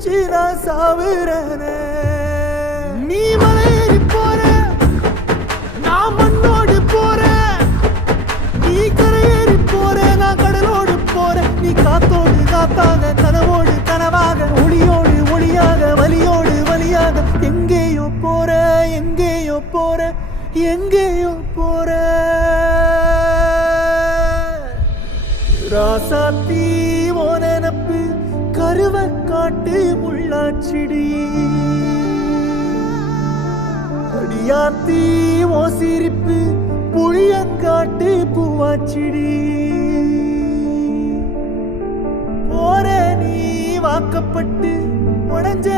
நினைச்சு நான் சாவுறேனே. நீ மலையேறி போற, நான் மண்ணோடு போறேன். நீ கரையேறி போற, நான் கடலோடு போறேன். நீ காத்தோடு காத்தாக, கனவோடு கனவாக, ஒளியோடு ஒளியாக, வலியோடு வலியாக, எங்கேயோ போற, எங்கேயோ போற, எங்கேயோ போற. ராசாத்தி ஓ நினப்பு கருவ காட்டு முள்ளாச்சிடி. அடியாத்தி ஓ சிரிப்பு புளியங்காட்டு பூவாச்சிடி. போற நீ வாக்கப்பட்டு உடஞ்ச